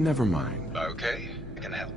Never mind. Okay, I can help.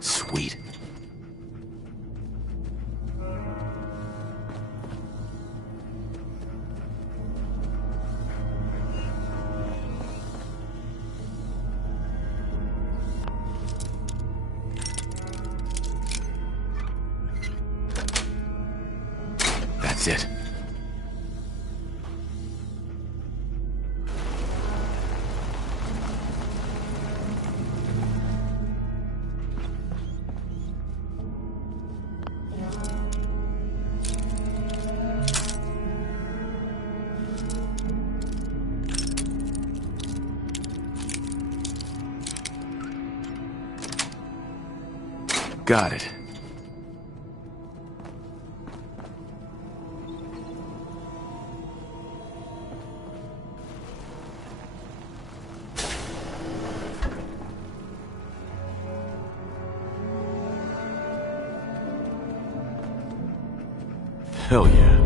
Sweet. That's it. Got it. Hell yeah.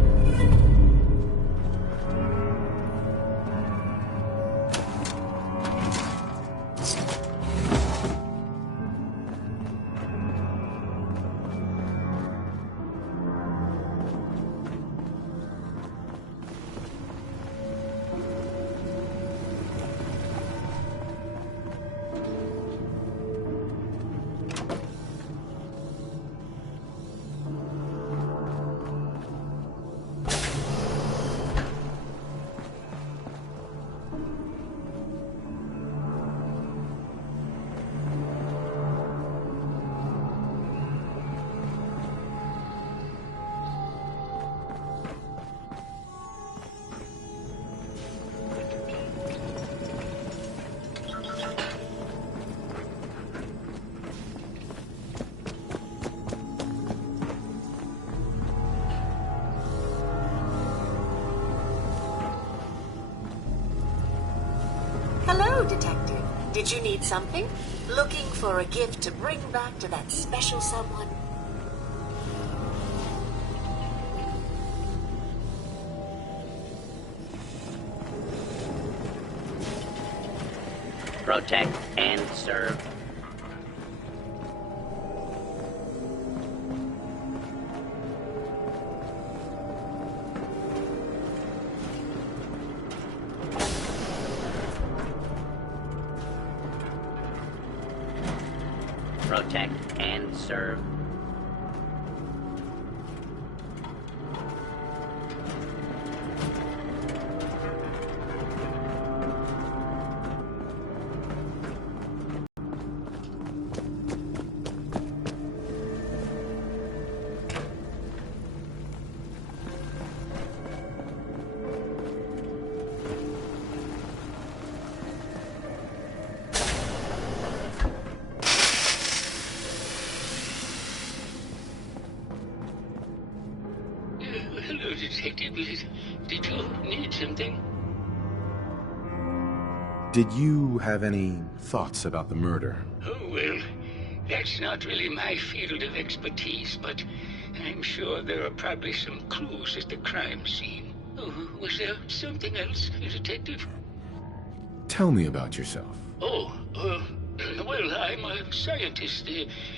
Hello, Detective. Did you need something? Looking for a gift to bring back to that special someone? Protect and serve. Protect and serve. Did you need something? Did you have any thoughts about the murder? Oh, well, that's not really my field of expertise, but I'm sure there are probably some clues at the crime scene. Oh, was there something else, Detective? Tell me about yourself. Oh, well, I'm a scientist.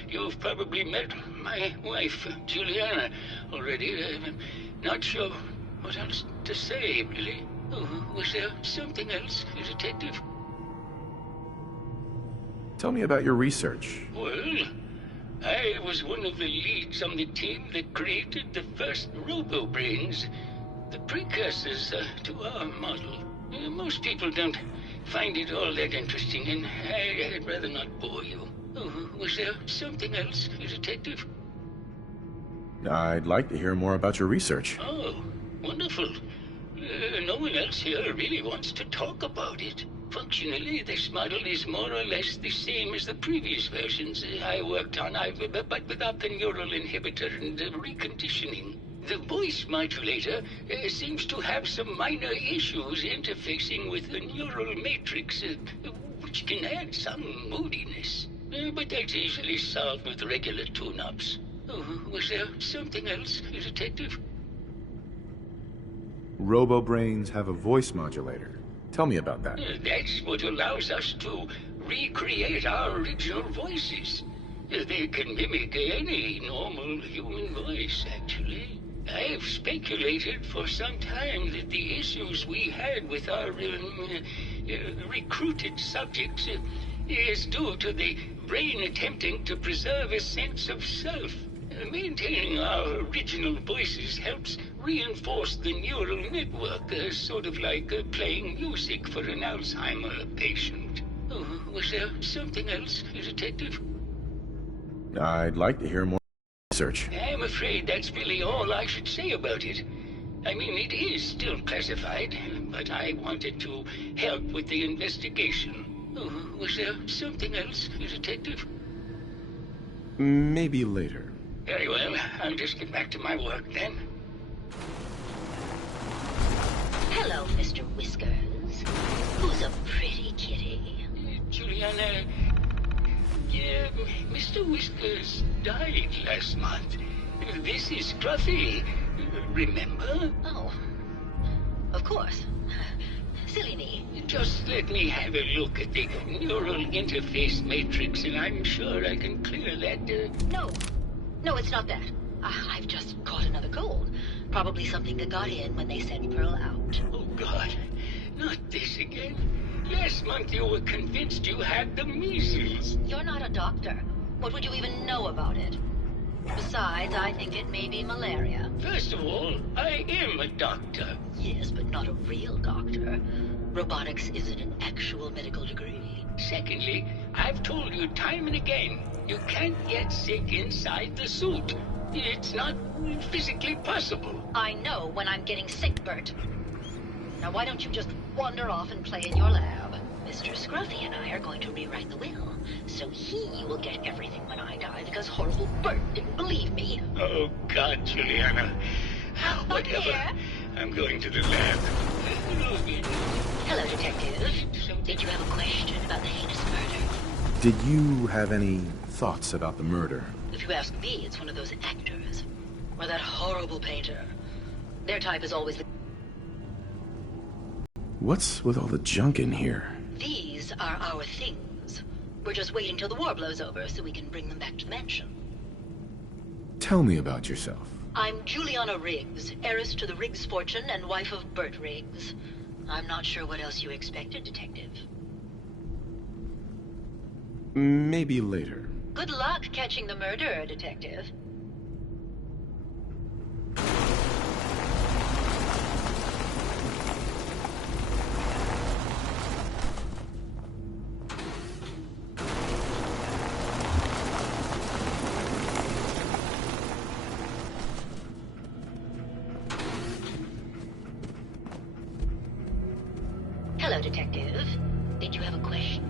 You've probably met my wife, Juliana, already. I'm not sure what else to say, really. Oh, was there something else, Detective? Tell me about your research. Well, I was one of the leads on the team that created the first robo-brains, the precursors to our model. Most people don't find it all that interesting, and I'd rather not bore you. Oh, was there something else, Detective? I'd like to hear more about your research. Oh, wonderful. No one else here really wants to talk about it. Functionally, this model is more or less the same as the previous versions I worked on, but without the neural inhibitor and reconditioning. The voice modulator seems to have some minor issues interfacing with the neural matrix, which can add some moodiness. But that's easily solved with regular tune-ups. Oh, was there something else, Detective? Robo-brains have a voice modulator. Tell me about that. That's what allows us to recreate our original voices. They can mimic any normal human voice, actually. I've speculated for some time that the issues we had with our recruited subjects is due to the brain attempting to preserve a sense of self. Maintaining our original voices helps reinforce the neural network, sort of like playing music for an Alzheimer patient. Oh, was there something else, Detective? I'd like to hear more research. I'm afraid that's really all I should say about it. I mean, it is still classified, but I wanted to help with the investigation. Oh, was there something else, Detective? Maybe later. Very well. I'll just get back to my work then. Hello, Mr. Whiskers. Who's a pretty kitty? Juliana, yeah, Mr. Whiskers died last month. This is Scruffy. Remember? Oh, of course. Silly me. Just let me have a look at the neural interface matrix, and I'm sure I can clear that. No, it's not that. I've just caught another cold. Probably something that got in when they sent Pearl out. Oh, God. Not this again. Last month you were convinced you had the measles. You're not a doctor. What would you even know about it? Besides, I think it may be malaria. First of all, I am a doctor. Yes, but not a real doctor. Robotics isn't an actual medical degree. Secondly, I've told you time and again, you can't get sick inside the suit. It's not physically possible. I know when I'm getting sick, Bert. Now why don't you just wander off and play in your lab? Mr. Scruffy and I are going to rewrite the will, so he will get everything when I die because horrible Bert didn't believe me. Oh, God, Juliana. Whatever. Here. I'm going to the lab. Hello, Detective. Did you have a question about the heinous murder? Did you have any thoughts about the murder? If you ask me, it's one of those actors. Or that horrible painter. Their type is always the... What's with all the junk in here? These are our things. We're just waiting till the war blows over so we can bring them back to the mansion. Tell me about yourself. I'm Juliana Riggs, heiress to the Riggs fortune and wife of Bert Riggs. I'm not sure what else you expected, Detective. Maybe later. Good luck catching the murderer, Detective. Hello, Detective. Did you have a question?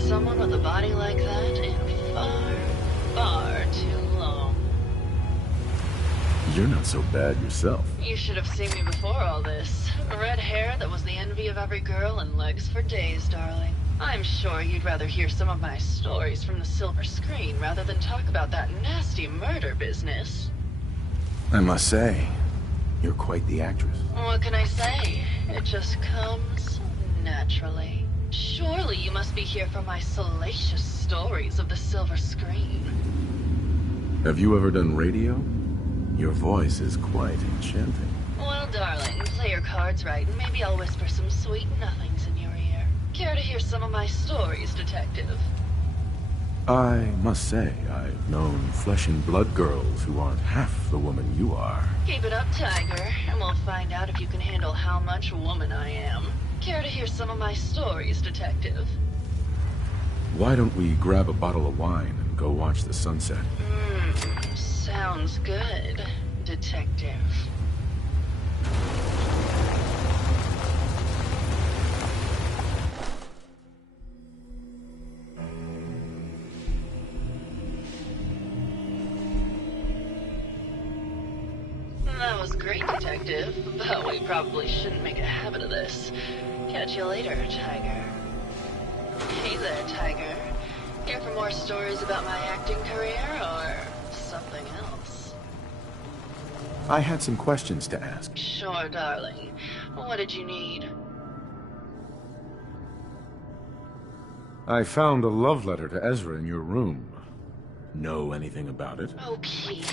someone with a body like that in far, far too long. You're not so bad yourself. You should have seen me before all this. Red hair that was the envy of every girl and legs for days, darling. I'm sure you'd rather hear some of my stories from the silver screen rather than talk about that nasty murder business. I must say, you're quite the actress. What can I say? It just comes naturally. Surely you must be here for my salacious stories of the silver screen. Have you ever done radio? Your voice is quite enchanting. Well, darling, play your cards right, and maybe I'll whisper some sweet nothings in your ear. Care to hear some of my stories, detective? I must say, I've known flesh and blood girls who aren't half the woman you are. Keep it up, Tiger, and we'll find out if you can handle how much woman I am. Care to hear some of my stories, detective? Why don't we grab a bottle of wine and go watch the sunset? Sounds good, detective. That was great, detective, but we probably shouldn't make a habit of this. Catch you later, Tiger. Hey there, Tiger. Here for more stories about my acting career, or something else? I had some questions to ask. Sure, darling. What did you need? I found a love letter to Ezra in your room. Know anything about it? Oh, Keith.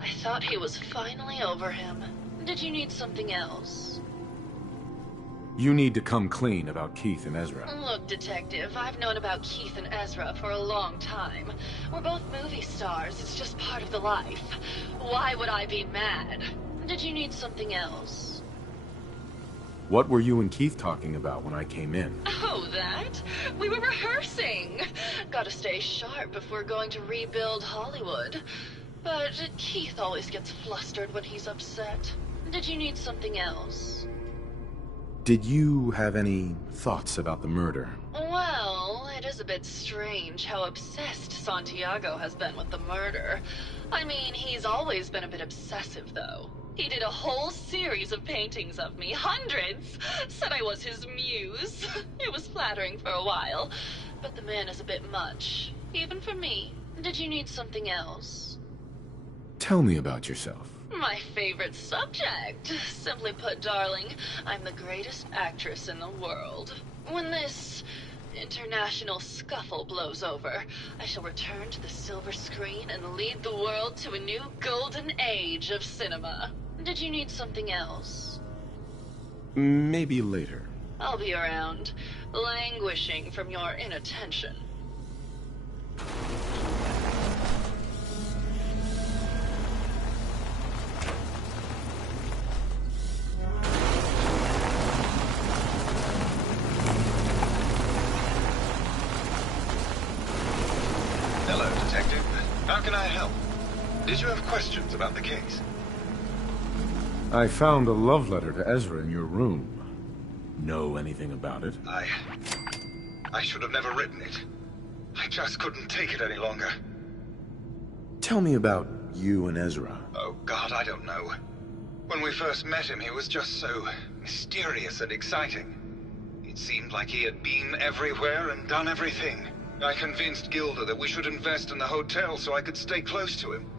I thought he was finally over him. Did you need something else? You need to come clean about Keith and Ezra. Look, detective, I've known about Keith and Ezra for a long time. We're both movie stars. It's just part of the life. Why would I be mad? Did you need something else? What were you and Keith talking about when I came in? Oh, that? We were rehearsing. Gotta stay sharp if we're going to rebuild Hollywood. But Keith always gets flustered when he's upset. Did you need something else? Did you have any thoughts about the murder? Well, it is a bit strange how obsessed Santiago has been with the murder. I mean, he's always been a bit obsessive, though. He did a whole series of paintings of me, hundreds. Said I was his muse. It was flattering for a while, but the man is a bit much, even for me. Did you need something else? Tell me about yourself. My favorite subject. Simply put, darling, I'm the greatest actress in the world. When this international scuffle blows over, I shall return to the silver screen and lead the world to a new golden age of cinema. Did you need something else? Maybe later. I'll be around, languishing from your inattention. Hello, Detective. How can I help? Did you have questions about the case? I found a love letter to Ezra in your room. Know anything about it? I should have never written it. I just couldn't take it any longer. Tell me about you and Ezra. Oh, God, I don't know. When we first met him, he was just so mysterious and exciting. It seemed like he had been everywhere and done everything. I convinced Gilda that we should invest in the hotel so I could stay close to him.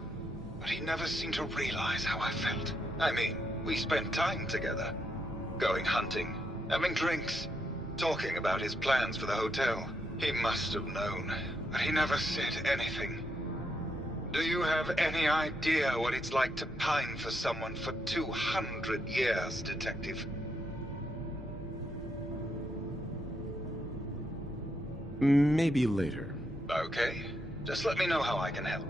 But he never seemed to realize how I felt. I mean, we spent time together. Going hunting, having drinks, talking about his plans for the hotel. He must have known, but he never said anything. Do you have any idea what it's like to pine for someone for 200 years, Detective? Maybe later. Okay. Just let me know how I can help.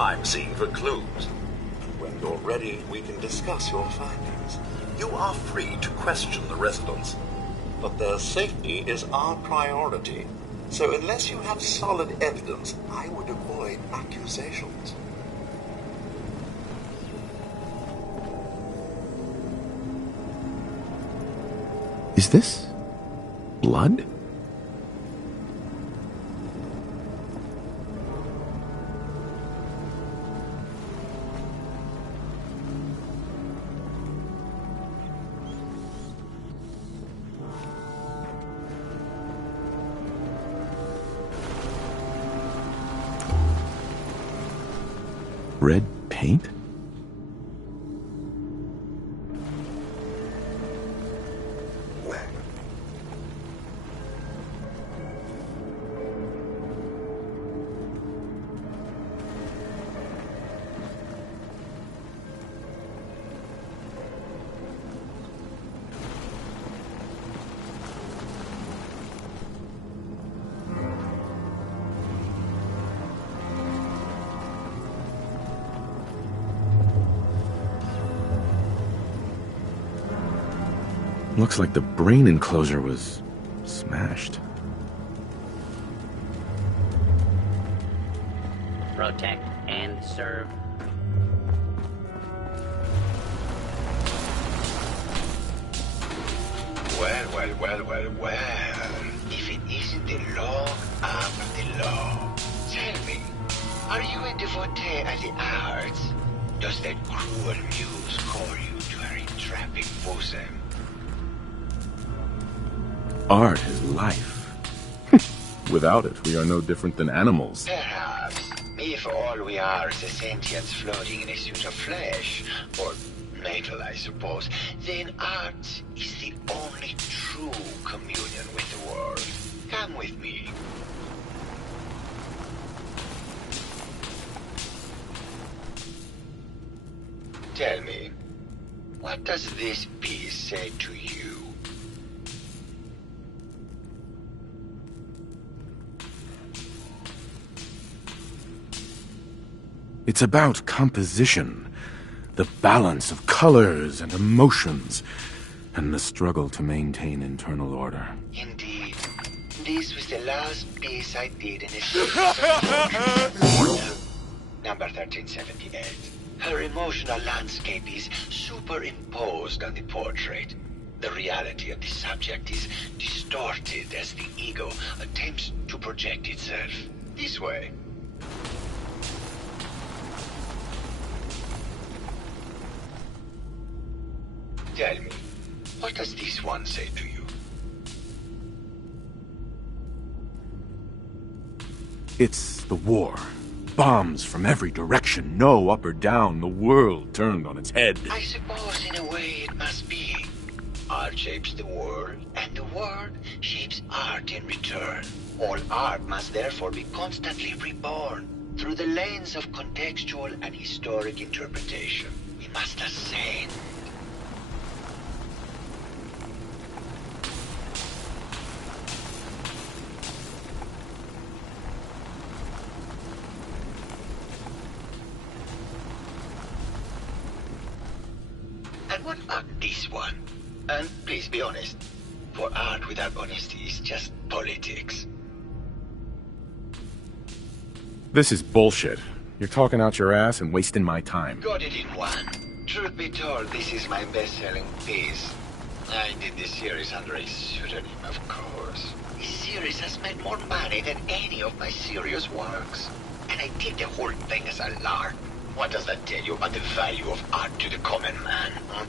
crime scene for clues. When you're ready, we can discuss your findings. You are free to question the residents, but their safety is our priority. So unless you have solid evidence, I would avoid accusations. Is this blood? Red paint? Looks like the brain enclosure was smashed. Protect and serve. Well. If it isn't the long arm of the law. Tell me, are you a devotee of the arts? Does that cruel muse call you to her entrapping bosom? Art is life. Without it, we are no different than animals. Perhaps. If all we are is a sentience floating in a suit of flesh, or metal, I suppose, then art is the only true communion with the world. Come with me. Tell me, what does this piece say to you? It's about composition, the balance of colors and emotions, and the struggle to maintain internal order. Indeed. This was the last piece I did in a Number 1378. Her emotional landscape is superimposed on the portrait. The reality of the subject is distorted as the ego attempts to project itself. This way. Tell me, what does this one say to you? It's the war. Bombs from every direction, no up or down, the world turned on its head. I suppose in a way it must be. Art shapes the world, and the world shapes art in return. All art must therefore be constantly reborn through the lens of contextual and historic interpretation. We must ascend. And what about this one? And please be honest, for art without honesty is just politics. This is bullshit. You're talking out your ass and wasting my time. Got it in one. Truth be told, this is my best-selling piece. I did this series under a pseudonym, of course. This series has made more money than any of my serious works. And I did the whole thing as a lark. What does that tell you about the value of art to the common man? Huh?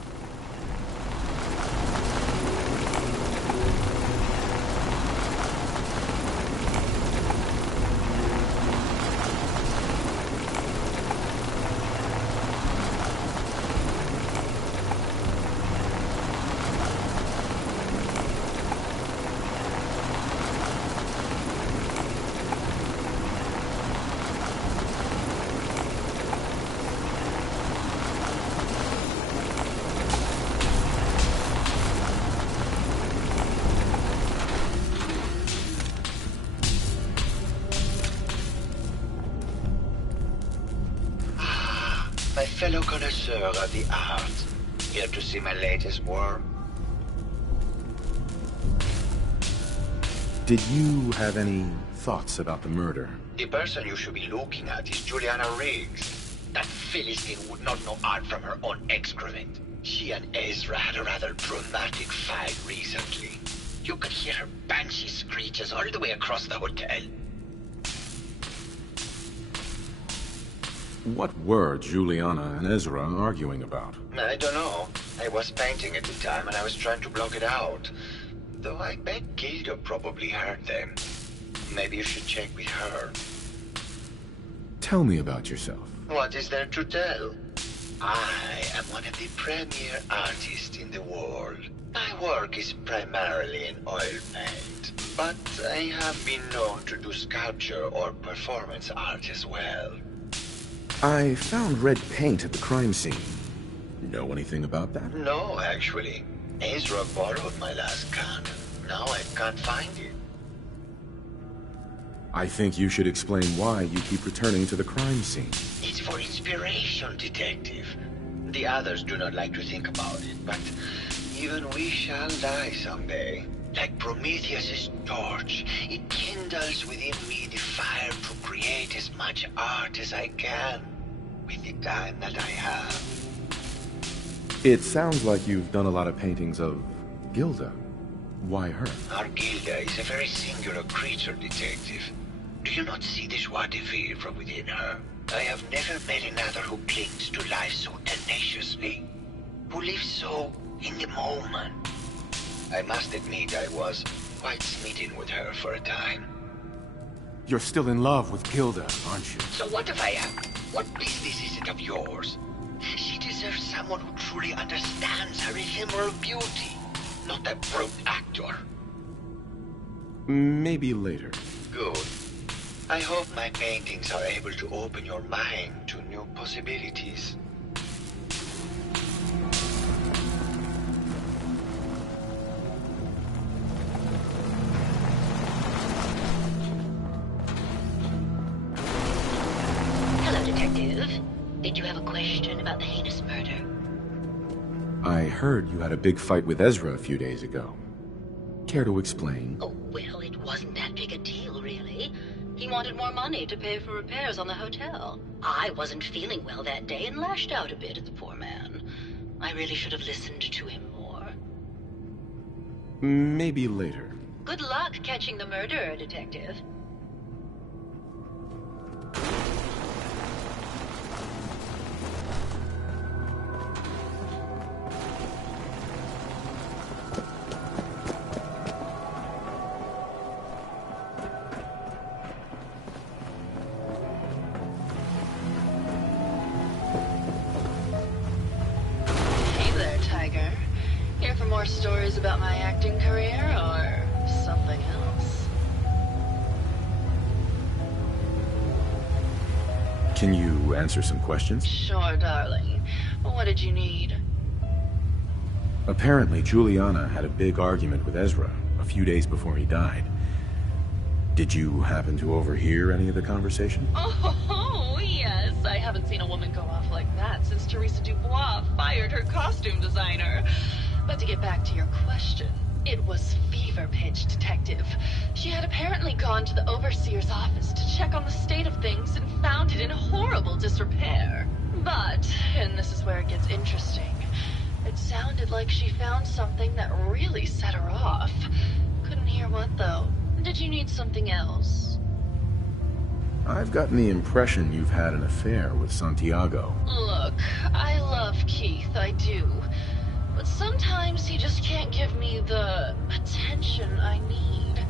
fellow connoisseur of the arts. Here to see my latest work? Did you have any thoughts about the murder? The person you should be looking at is Juliana Riggs. That Philistine would not know art from her own excrement. She and Ezra had a rather dramatic fight recently. You could hear her banshee screeches all the way across the hotel. What were Juliana and Ezra arguing about? I don't know. I was painting at the time and I was trying to block it out. Though I bet Gilda probably heard them. Maybe you should check with her. Tell me about yourself. What is there to tell? I am one of the premier artists in the world. My work is primarily in oil paint, but I have been known to do sculpture or performance art as well. I found red paint at the crime scene. Know anything about that? No, actually. Ezra borrowed my last can. Now I can't find it. I think you should explain why you keep returning to the crime scene. It's for inspiration, detective. The others do not like to think about it, but even we shall die someday. Like Prometheus's torch, it kindles within me the fire to create as much art as I can with the time that I have. It sounds like you've done a lot of paintings of Gilda. Why her? Our Gilda is a very singular creature, detective. Do you not see the joie de vivre from within her? I have never met another who clings to life so tenaciously, who lives so in the moment. I must admit I was quite smitten with her for a time. You're still in love with Gilda, aren't you? So what if I am? What business is it of yours? She deserves someone who truly understands her ephemeral beauty, not a broke actor. Maybe later. Good. I hope my paintings are able to open your mind to new possibilities. Hello, Detective. Did you have a question about the heinous murder? I heard you had a big fight with Ezra a few days ago. Care to explain? Oh, well, it wasn't that big a deal, really. He wanted more money to pay for repairs on the hotel. I wasn't feeling well that day and lashed out a bit at the poor man. I really should have listened to him more. Maybe later. Good luck catching the murderer, Detective. More stories about my acting career or something else? Can you answer some questions? Sure, darling. What did you need? Apparently, Juliana had a big argument with Ezra a few days before he died. Did you happen to overhear any of the conversation? Oh, yes. I haven't seen a woman go off like that since Teresa Dubois fired her costume designer. But to get back to your question, it was fever pitch, Detective. She had apparently gone to the overseer's office to check on the state of things and found it in horrible disrepair. But, and this is where it gets interesting, it sounded like she found something that really set her off. Couldn't hear what, though. Did you need something else? I've gotten the impression you've had an affair with Santiago. Look, I love Keith, I do. But sometimes he just can't give me the attention I need.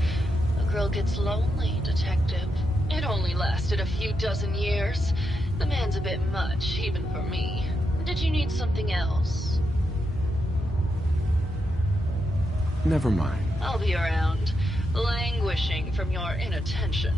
A girl gets lonely, Detective. It only lasted a few dozen years. The man's a bit much, even for me. Did you need something else? Never mind. I'll be around, languishing from your inattention.